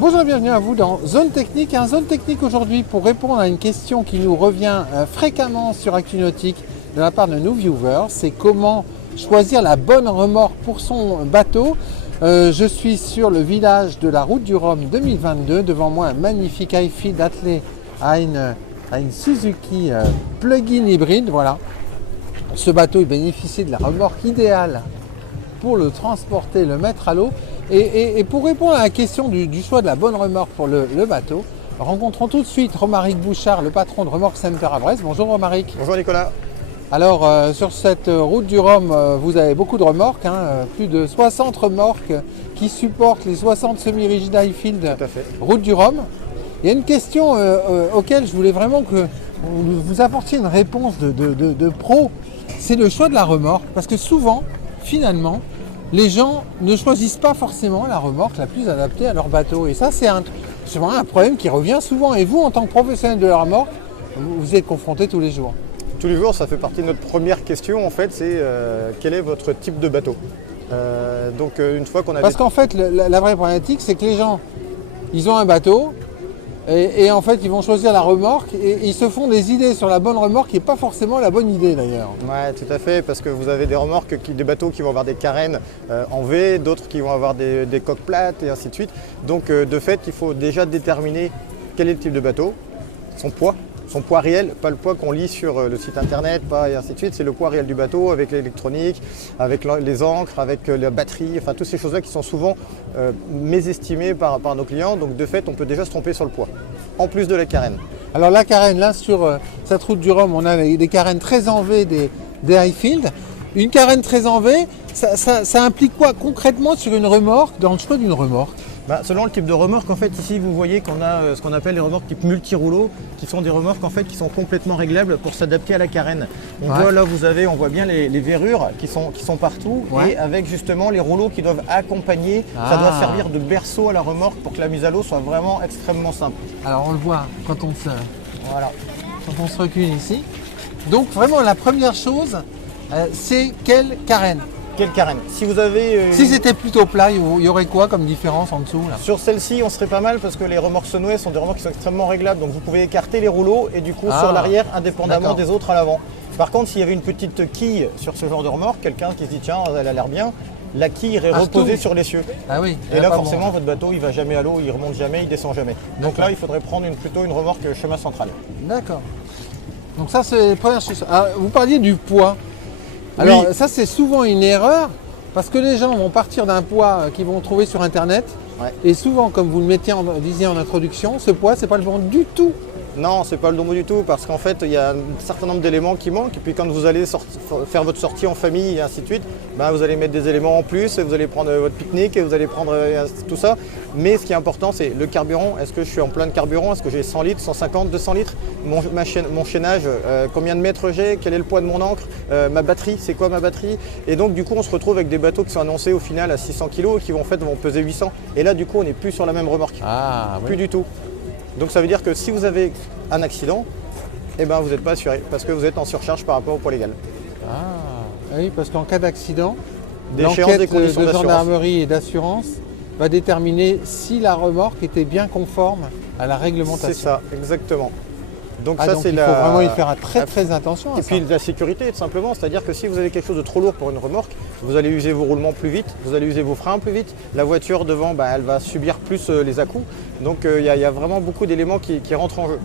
Bonjour et bienvenue à vous dans Zone Technique. Un Zone Technique aujourd'hui pour répondre à une question qui nous revient fréquemment sur ActuNautique de la part de nos viewers. C'est comment choisir la bonne remorque pour son bateau. Je suis sur le village de la Route du Rhum 2022. Devant moi un magnifique iField attelé à une Suzuki plug-in hybride. Voilà. Ce bateau il bénéficie de la remorque idéale pour le transporter, le mettre à l'eau. Et pour répondre à la question du choix de la bonne remorque pour le bateau, rencontrons tout de suite Romaric Bouchard, le patron de Remorque Center à Brest. Bonjour Romaric. Bonjour Nicolas. Alors sur cette route du Rhum, vous avez beaucoup de remorques, plus de 60 remorques qui supportent les 60 semi-rigides iField route du Rhum. Il y a une question auquel je voulais vraiment que vous apportiez une réponse de pro, c'est le choix de la remorque, parce que souvent, finalement, les gens ne choisissent pas forcément la remorque la plus adaptée à leur bateau. Et ça, c'est vraiment un problème qui revient souvent. Et vous, en tant que professionnel de la remorque, vous êtes confronté tous les jours. Tous les jours, ça fait partie de notre première question, en fait, c'est quel est votre type de bateau. Une fois qu'on a... Parce qu'en fait, la vraie problématique, c'est que les gens, ils ont un bateau, et en fait, ils vont choisir la remorque, et ils se font des idées sur la bonne remorque, qui n'est pas forcément la bonne idée d'ailleurs. Ouais, tout à fait, parce que vous avez des remorques, des bateaux qui vont avoir des carènes en V, d'autres qui vont avoir des coques plates, et ainsi de suite. Donc, de fait, il faut déjà déterminer quel est le type de bateau, son poids réel, pas le poids qu'on lit sur le site internet, et ainsi de suite, c'est le poids réel du bateau avec l'électronique, avec les ancres, avec la batterie, enfin toutes ces choses-là qui sont souvent mésestimées par nos clients. Donc de fait, on peut déjà se tromper sur le poids, en plus de la carène. Alors la carène, là sur cette route du Rhum, on a des carènes très en V des iField. Une carène très en V, ça implique quoi concrètement sur une remorque, dans le choix d'une remorque? Selon le type de remorque, en fait, ici vous voyez qu'on a ce qu'on appelle les remorques type multi-rouleau, qui sont des remorques en fait qui sont complètement réglables pour s'adapter à la carène. On voit là, on voit bien les verrures qui sont partout, et avec justement les rouleaux qui doivent accompagner. Ça doit servir de berceau à la remorque pour que la mise à l'eau soit vraiment extrêmement simple. Alors on le voit quand on se recule ici. Donc vraiment la première chose, c'est quelle carène? Quelle carène? Si vous avez... Si c'était plutôt plat, il y aurait quoi comme différence en dessous là? Sur celle-ci, on serait pas mal parce que les remorques Sunway sont des remorques qui sont extrêmement réglables. Donc vous pouvez écarter les rouleaux et du coup sur l'arrière, indépendamment des autres à l'avant. Par contre, s'il y avait une petite quille sur ce genre de remorque, quelqu'un qui se dit tiens, elle a l'air bien, la quille irait reposer sur l'essieu. Ah oui. Et là, forcément, votre bateau, il va jamais à l'eau, il remonte jamais, il descend jamais. Donc là, il faudrait prendre plutôt une remorque chemin central. D'accord. Donc ça, c'est la première chose. Vous parliez du poids. Alors ça, c'est souvent une erreur parce que les gens vont partir d'un poids qu'ils vont trouver sur Internet. Et souvent, comme vous le disiez en introduction, ce poids, c'est pas le bon du tout. Non, c'est pas le bon mot du tout parce qu'en fait, il y a un certain nombre d'éléments qui manquent. Et puis quand vous allez faire votre sortie en famille et ainsi de suite, vous allez mettre des éléments en plus, et vous allez prendre votre pique-nique et vous allez prendre tout ça. Mais ce qui est important, c'est le carburant. Est-ce que je suis en plein de carburant? Est-ce que j'ai 100 litres, 150, 200 litres? Mon chaînage, combien de mètres j'ai? Quel est le poids de mon ancre? Ma batterie, c'est quoi ma batterie? Et donc du coup, on se retrouve avec des bateaux qui sont annoncés au final à 600 kg et qui vont peser 800. Et là, du coup, on n'est plus sur la même remorque. Plus du tout. Donc ça veut dire que si vous avez un accident, vous n'êtes pas assuré parce que vous êtes en surcharge par rapport au poids légal. Oui, parce qu'en cas d'accident, l'enquête de gendarmerie et d'assurance va déterminer si la remorque était bien conforme à la réglementation. C'est ça, exactement. Donc il faut vraiment y faire très attention. Et puis la sécurité, tout simplement, c'est-à-dire que si vous avez quelque chose de trop lourd pour une remorque, vous allez user vos roulements plus vite, vous allez user vos freins plus vite, la voiture devant, elle va subir plus les à-coups. Donc il y a vraiment beaucoup d'éléments qui rentrent en jeu.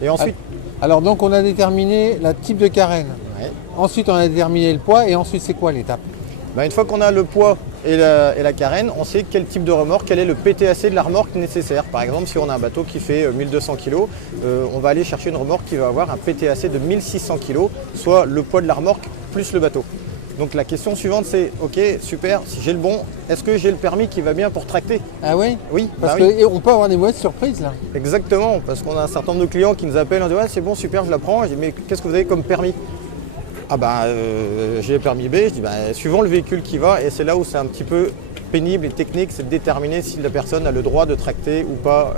Et ensuite... Alors donc on a déterminé le type de carène. Ensuite on a déterminé le poids et ensuite c'est quoi l'étape? Une fois qu'on a le poids et la carène, on sait quel type de remorque, quel est le PTAC de la remorque nécessaire. Par exemple, si on a un bateau qui fait 1200 kg, on va aller chercher une remorque qui va avoir un PTAC de 1600 kg, soit le poids de la remorque plus le bateau. Donc la question suivante c'est, ok, super, si j'ai le bon, est-ce que j'ai le permis qui va bien pour tracter? Ah oui? Oui. Parce qu'on peut avoir des mauvaises surprises là. Exactement, parce qu'on a un certain nombre de clients qui nous appellent, on dit ouais c'est bon, super, je la prends. Je dis mais qu'est-ce que vous avez comme permis? J'ai le permis B, je dis suivant le véhicule qui va, et c'est là où c'est un petit peu pénible et technique, c'est de déterminer si la personne a le droit de tracter ou pas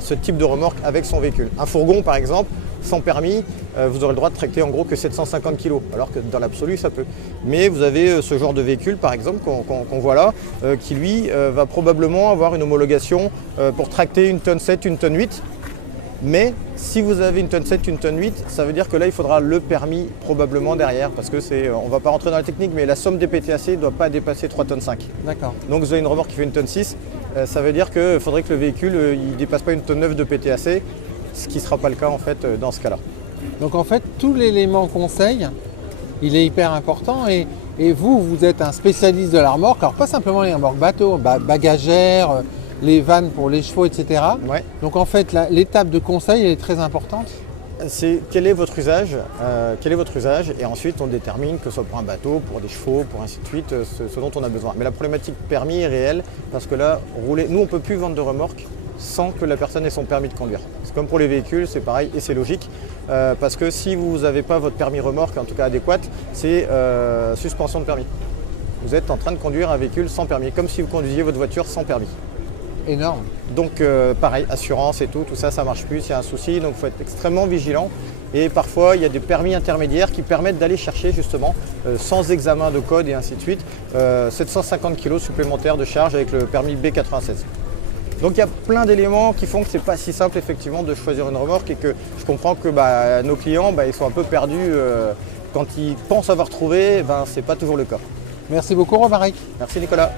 ce type de remorque avec son véhicule. Un fourgon par exemple, sans permis, vous aurez le droit de tracter en gros que 750 kg, alors que dans l'absolu ça peut. Mais vous avez ce genre de véhicule par exemple qu'on voit là, qui lui va probablement avoir une homologation pour tracter une tonne 7, une tonne 8. Mais si vous avez une tonne 7, une tonne 8, ça veut dire que là il faudra le permis probablement derrière, parce que on ne va pas rentrer dans la technique, mais la somme des PTAC ne doit pas dépasser 3 tonnes 5. D'accord. Donc vous avez une remorque qui fait une tonne 6, ça veut dire qu'il faudrait que le véhicule ne dépasse pas une tonne 9 de PTAC, ce qui ne sera pas le cas en fait dans ce cas-là. Donc en fait, tout l'élément conseil, il est hyper important et vous êtes un spécialiste de la remorque, alors pas simplement les remorques bateaux, bagagères, les vannes pour les chevaux, etc. Ouais. Donc en fait, l'étape de conseil elle est très importante. C'est quel est votre usage, et ensuite on détermine que ce soit pour un bateau, pour des chevaux, pour ainsi de suite, ce dont on a besoin. Mais la problématique permis est réelle parce que là, nous on ne peut plus vendre de remorque sans que la personne ait son permis de conduire. C'est comme pour les véhicules, c'est pareil et c'est logique parce que si vous n'avez pas votre permis remorque, en tout cas adéquat, c'est suspension de permis. Vous êtes en train de conduire un véhicule sans permis, comme si vous conduisiez votre voiture sans permis. Énorme. Donc pareil, assurance et tout ça, ça marche plus, s'il y a un souci, donc il faut être extrêmement vigilant. Et parfois, il y a des permis intermédiaires qui permettent d'aller chercher justement, sans examen de code et ainsi de suite, 750 kg supplémentaires de charge avec le permis B96. Donc il y a plein d'éléments qui font que c'est pas si simple effectivement de choisir une remorque et que je comprends que nos clients ils sont un peu perdus quand ils pensent avoir trouvé, c'est pas toujours le cas. Merci beaucoup Romaric. Merci Nicolas.